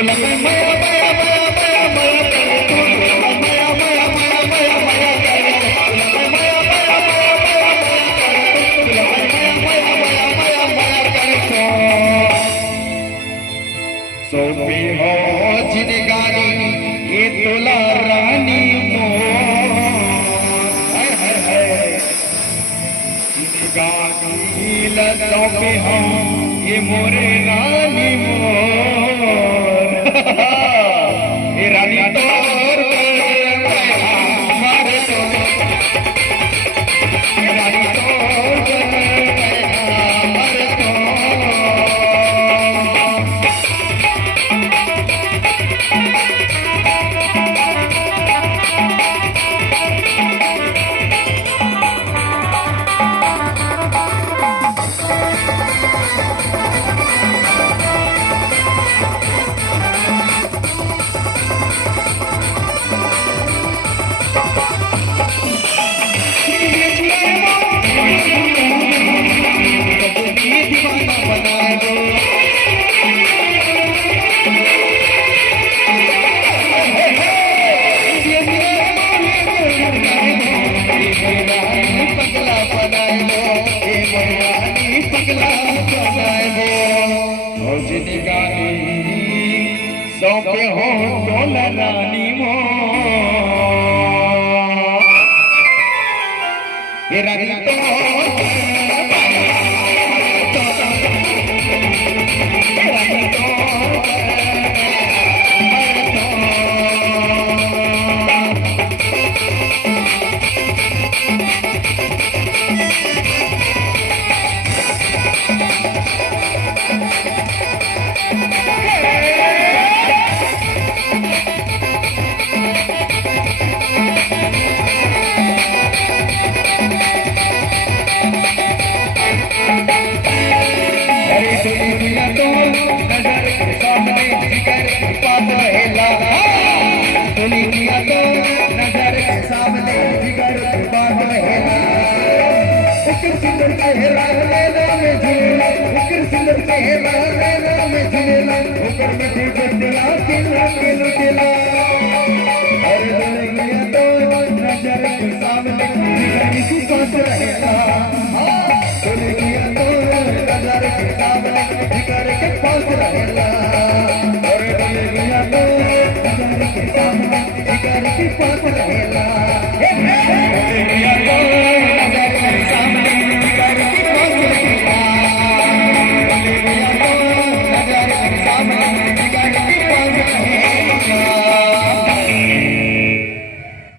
तुला काय माया माया माया माया माया करतो तुला माया माया माया माया माया करतो तुला काय माया माया माया माया माया करतो तुला काय माया माया माया माया माया करतो सोपी हो जिंदगानी ये तुला रानी सोपे हो ये मोरे रानी मोर ये रानी तोर मारे तो ये रानी तोर मारे तो सोपे हो तोला रानी मो ये रानी तो नजर सामने जिगर बात रहेला फिक्र सिंदूर के हेला लेना में झूला फिक्र सिंदूर के हेला लेना में झूला ऊपर में दिल दिला किला किला और दुनिया तो नजर सामने जिगर की बात रहेला दुनिया तो नजर सामने जिगर के पास रहेला और दुनिया तो नजर के सामने जिगर की पास रहेला